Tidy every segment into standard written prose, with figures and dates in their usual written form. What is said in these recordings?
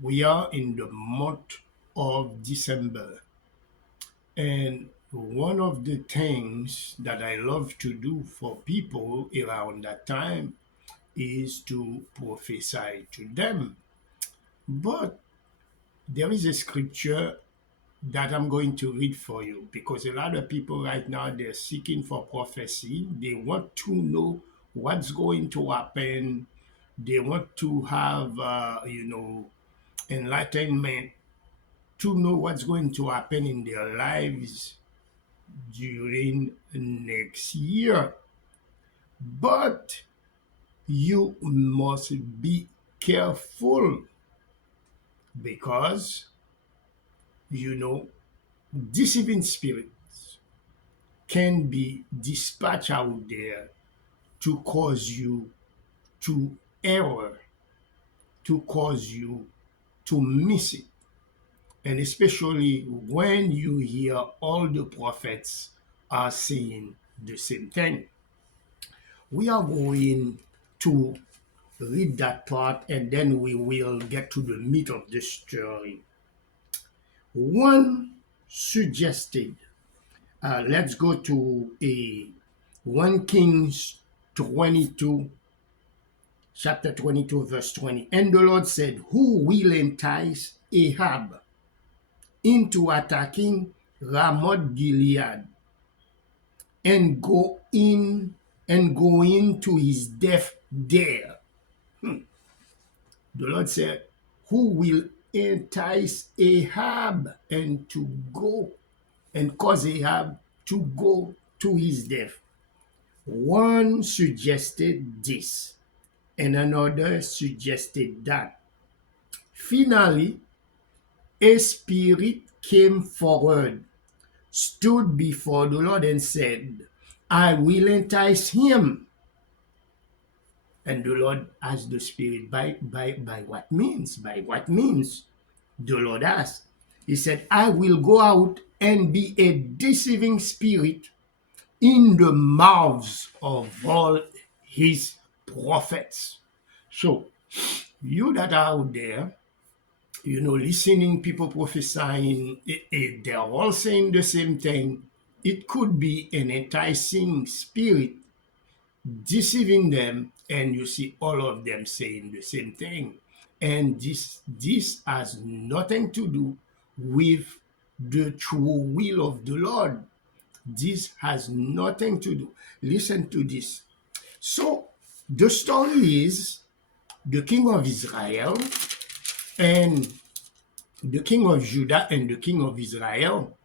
We are in the month of December, and one of the things that I love to do for people around that time is to prophesy to them. But there is a scripture that I'm going to read for you because a lot of people right now they're seeking for prophecy. They want to know what's going to happen. They want to have, enlightenment to know what's going to happen in their lives during next year. But you must be careful because, you know, deceiving spirits can be dispatched out there to cause you to error, to cause you to miss it. And especially when you hear all the prophets are saying the same thing. We are going to read that part and then we will get to the meat of the story. One suggested, let's go to a 1 Kings 22, chapter 22, verse 20. And the Lord said, who will entice Ahab into attacking Ramoth Gilead and go into his death there? The Lord said, who will entice Ahab and to go and cause Ahab to go to his death? One suggested this, and another suggested that. Finally, a spirit came forward, stood before the Lord, and said, I will entice him. And the Lord asked the spirit, by what means? By what means? The Lord asked. He said, I will go out and be a deceiving spirit in the mouths of all his prophets. So, you that are out there, listening, people prophesying, they're all saying the same thing. It could be an enticing spirit deceiving them, and you see all of them saying the same thing. And this has nothing to do with the true will of the Lord. This has nothing to do. Listen to this. So the story is the king of Israel and the king of Judah and the king of Israel.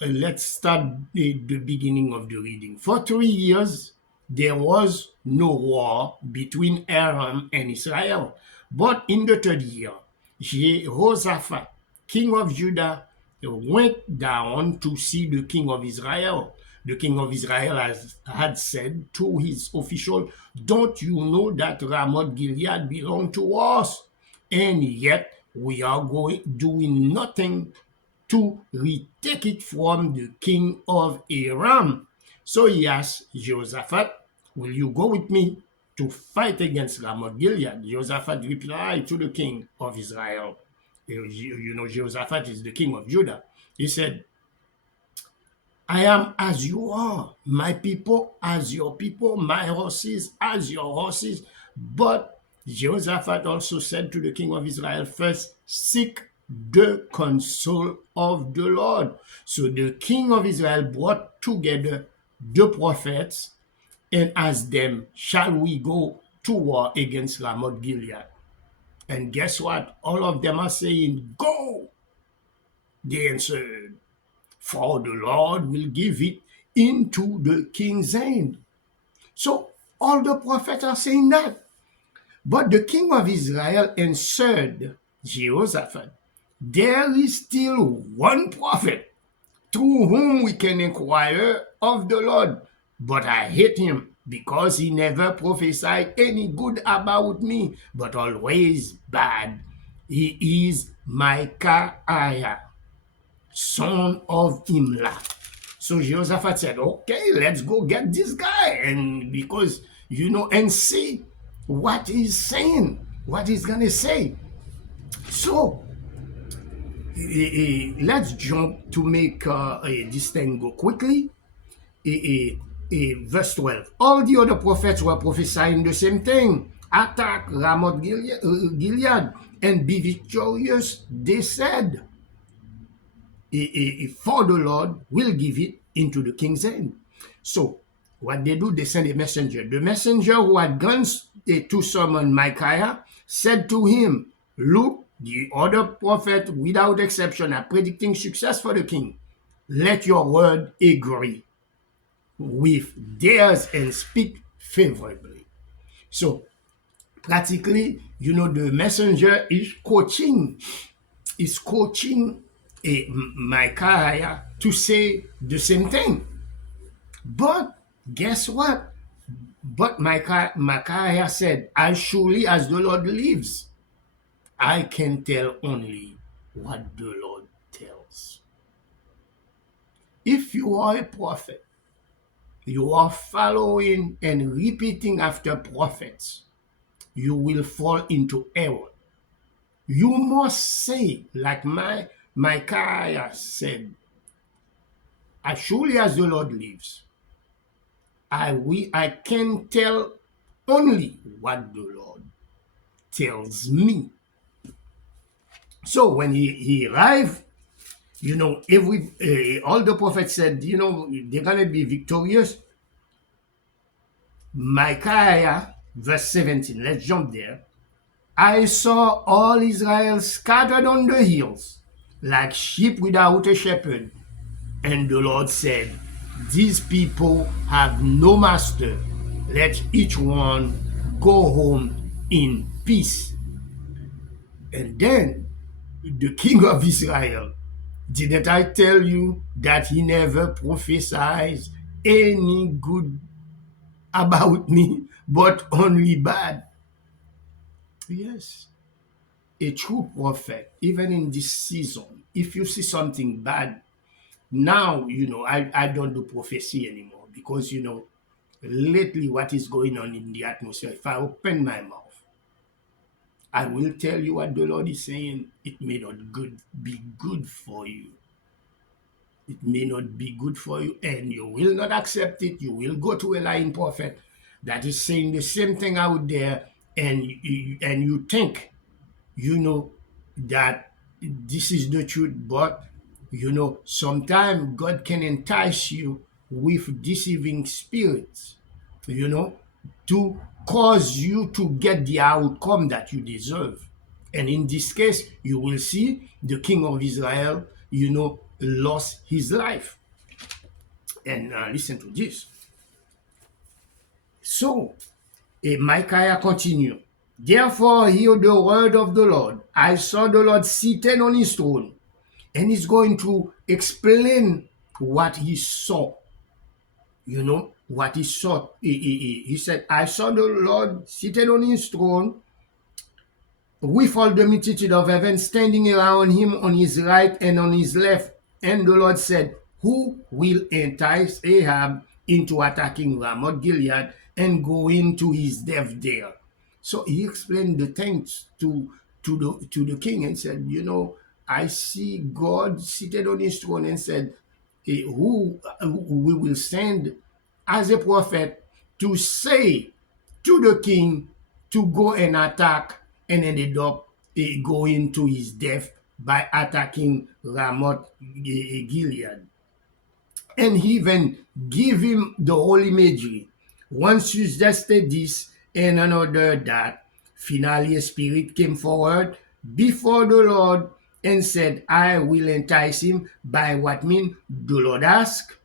Let's start the beginning of the reading. For 3 years, there was no war between Aram and Israel. But in the third year, Jehoshaphat, king of Judah, went down to see the king of Israel. The king of Israel had said to his official, don't you know that Ramoth Gilead belonged to us? And yet we are doing nothing to retake it from the king of Aram. So he asked Jehoshaphat, will you go with me to fight against Ramoth Gilead? Jehoshaphat replied to the king of Israel. Jehoshaphat is the king of Judah. He said, I am as you are, my people as your people, my horses as your horses. But Jehoshaphat also said to the king of Israel, first seek the counsel of the Lord. So the king of Israel brought together the prophets and asked them, shall we go to war against Ramoth Gilead? And guess what? All of them are saying, go. They answered, for the Lord will give it into the king's hand. So all the prophets are saying that. But the king of Israel answered Jehoshaphat, there is still one prophet through whom we can inquire of the Lord, but I hate him because he never prophesied any good about me, but always bad. He is Micaiah, son of Imlah. So Jehoshaphat said, okay, let's go get this guy. And because, and see what he's saying. what he's gonna say. So let's jump to make this thing go quickly. Verse 12. All the other prophets were prophesying the same thing. Attack Ramoth Gilead and be victorious, they said. For the Lord will give it into the king's hand. So what they do, they send a messenger. The messenger who had gone to summon Micaiah said to him, look, the other prophets without exception are predicting success for the king. Let your word agree with theirs and speak favorably. So practically, the messenger is coaching Micaiah to say the same thing. But guess what? But Micaiah said, as surely as the Lord lives, I can tell only what the Lord tells. If you are a prophet, you are following and repeating after prophets, you will fall into error. You must say, like Micaiah said, as surely as the Lord lives, I can tell only what the Lord tells me. So when he arrived, all the prophets said, they're gonna be victorious. Micaiah, verse 17. Let's jump there. I saw all Israel scattered on the hills, like sheep without a shepherd. And the Lord said, these people have no master. Let each one go home in peace. And then the king of Israel, didn't I tell you that he never prophesies any good about me, but only bad? Yes. A true prophet, even in this season, if you see something bad, now, I don't do prophecy anymore because, lately what is going on in the atmosphere, if I open my mouth, I will tell you what the Lord is saying. It may not be good for you. It may not be good for you, and you will not accept it. You will go to a lying prophet that is saying the same thing out there, and you think, that this is the truth, but sometimes God can entice you with deceiving spirits, you know, to cause you to get the outcome that you deserve. And in this case, you will see the king of Israel, lost his life. And listen to this. So, Micaiah continued. Therefore, hear the word of the Lord. I saw the Lord seated on his throne, and he's going to explain what he saw. What he saw. He said, I saw the Lord seated on his throne, with all the multitude of heaven standing around him on his right and on his left. And the Lord said, who will entice Ahab into attacking Ramoth Gilead and go into his death there? So he explained the things to the king and said, I see God seated on his throne, and said, who we will send as a prophet to say to the king to go and attack, and ended up going to his death by attacking Ramoth Gilead. And he even give him the whole imagery. Once you suggested this and another that, finally a spirit came forward before the Lord and said, I will entice him by what mean the Lord asked.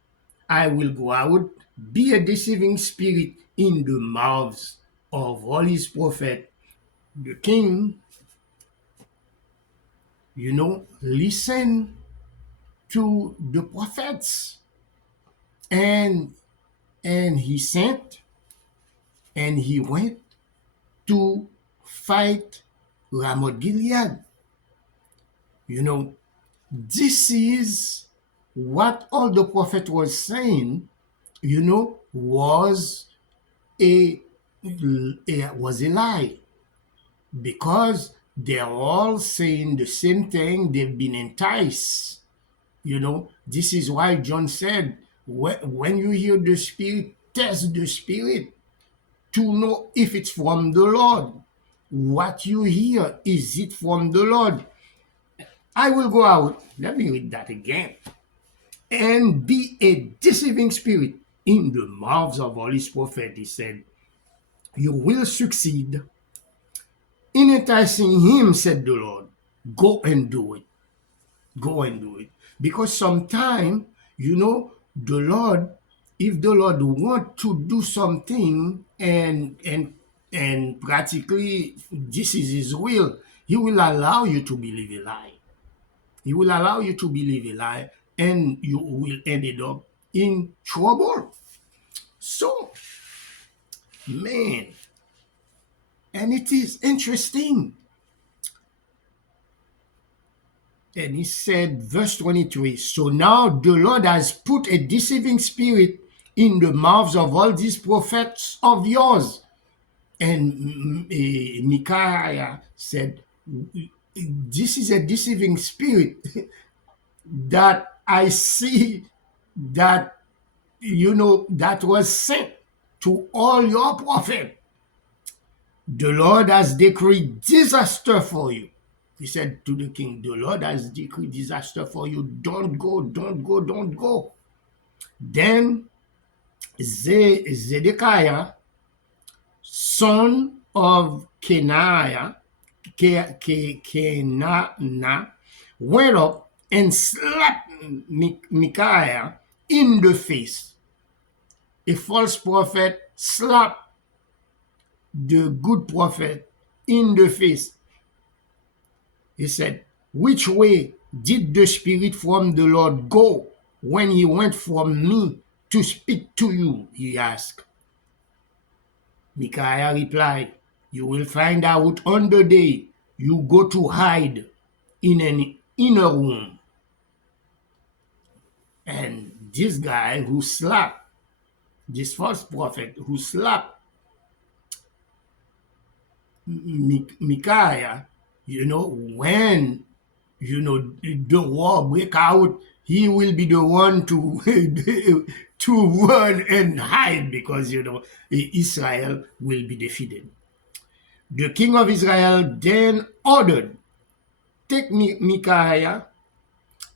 I will go out, be a deceiving spirit in the mouths of all his prophets. The king, listen to the prophets, and he sent and he went to fight Ramoth Gilead. This is what all the prophet was saying, was a lie. because they're all saying the same thing. They've been enticed. This is why John said, when you hear the Spirit, test the Spirit to know if it's from the Lord. What you hear, is it from the Lord? I will go out. Let me read that again. And be a deceiving spirit in the mouths of all his prophets, he said. You will succeed in enticing him, said the Lord. Go and do it. Go and do it. Because sometimes, the Lord, if the Lord want to do something and practically this is his will, he will allow you to believe a lie. He will allow you to believe a lie, and you will end up in trouble. So, man, and it is interesting. And he said, verse 23, so now the Lord has put a deceiving spirit in the mouths of all these prophets of yours. And Micaiah said, this is a deceiving spirit that I see that, that was sent to all your prophets. The Lord has decreed disaster for you. He said to the king, the Lord has decreed disaster for you. Don't go, don't go, don't go. Then Zedekiah, son of Kenana, went up and slapped Micaiah in the face. A false prophet slapped the good prophet in the face. He said, which way did the spirit from the Lord go when he went from me to speak to you? He asked. Micaiah replied, you will find out on the day you go to hide in an inner room. And this guy who slapped, this false prophet who slapped Micaiah, when the war break out, he will be the one to to run and hide, because Israel will be defeated. The king of Israel then ordered, take Micaiah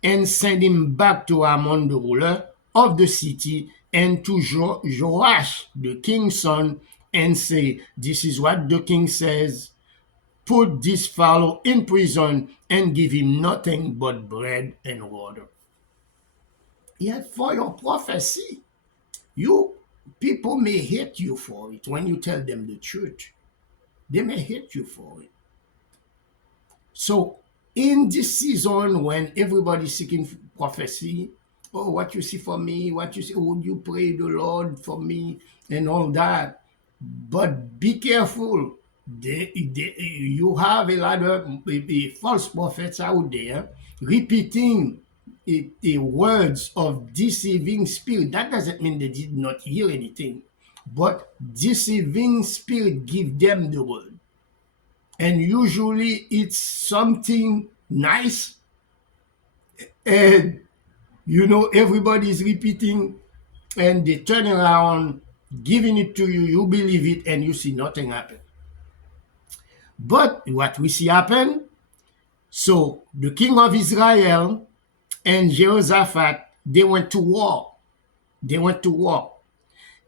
and send him back to Amon, the ruler of the city, and to Joash, the king's son, and say, this is what the king says, put this fellow in prison and give him nothing but bread and water. Yet for your prophecy, people may hate you for it when you tell them the truth. They may hate you for it. So in this season when everybody's seeking prophecy, oh, what you see for me, what you see, would you pray the Lord for me and all that. But be careful. You have a lot of false prophets out there repeating the words of deceiving spirit. That doesn't mean they did not hear anything, but deceiving spirit give them the word. And usually it's something nice, and everybody's repeating, and they turn around giving it to you, you believe it, and you see nothing happen. But what we see happen, so the king of Israel and Jehoshaphat, they went to war.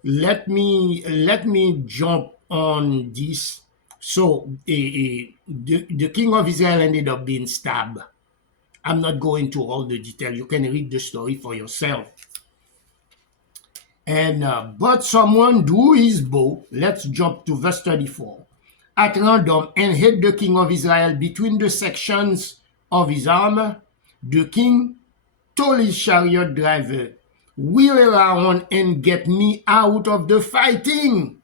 Let me jump on this. So the king of Israel ended up being stabbed. I'm not going to all the detail. You can read the story for yourself. And but someone drew his bow. Let's jump to verse 34. At random, and hit the king of Israel between the sections of his armor. The king told his chariot driver, wheel around and get me out of the fighting.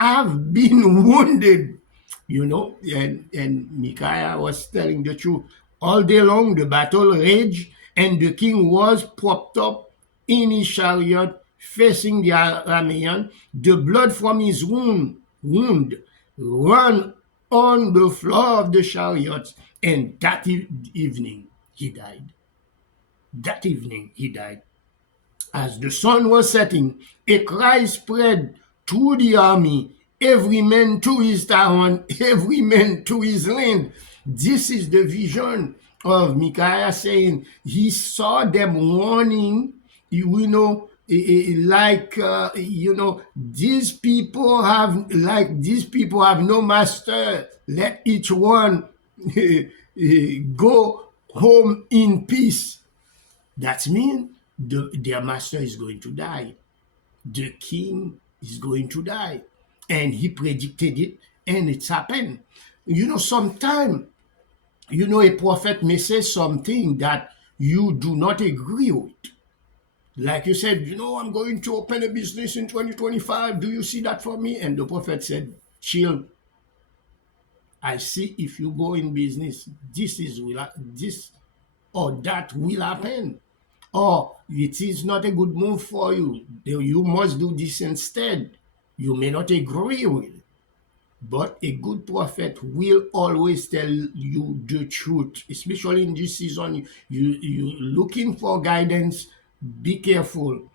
I've been wounded. And Micaiah was telling the truth. All day long the battle raged, and the king was propped up in his chariot facing the Aramean. The blood from his wound ran on the floor of the chariot, and that evening he died. That evening he died. As the sun was setting, a cry spread through the army, every man to his town, every man to his land. This is the vision of Micaiah saying he saw them warning, these people have no master. Let each one go home in peace. That means their master is going to die. The king is going to die. And he predicted it, and it's happened. Sometimes, a prophet may say something that you do not agree with. Like you said, I'm going to open a business in 2025. Do you see that for me? And the prophet said, chill. I see if you go in business, this or that will happen. Or it is not a good move for you. You must do this instead. You may not agree with it, but a good prophet will always tell you the truth, especially in this season. You looking for guidance, be careful.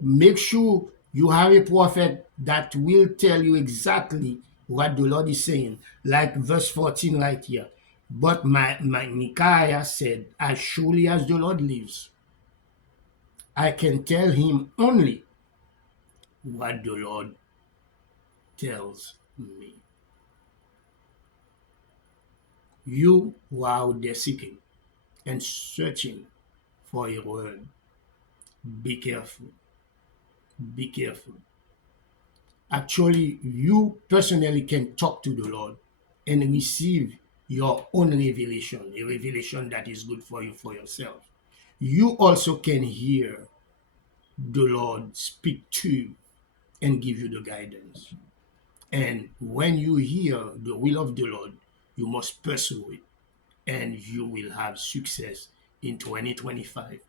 Make sure you have a prophet that will tell you exactly what the Lord is saying. Like verse 14 right here. But my Micaiah said, as surely as the Lord lives, I can tell him only what the Lord tells me. You who are out there seeking and searching for a word, be careful. Be careful. Actually, you personally can talk to the Lord and receive your own revelation, a revelation that is good for you, for yourself. You also can hear the Lord speak to you and give you the guidance. And when you hear the will of the Lord, you must pursue it, and you will have success in 2025.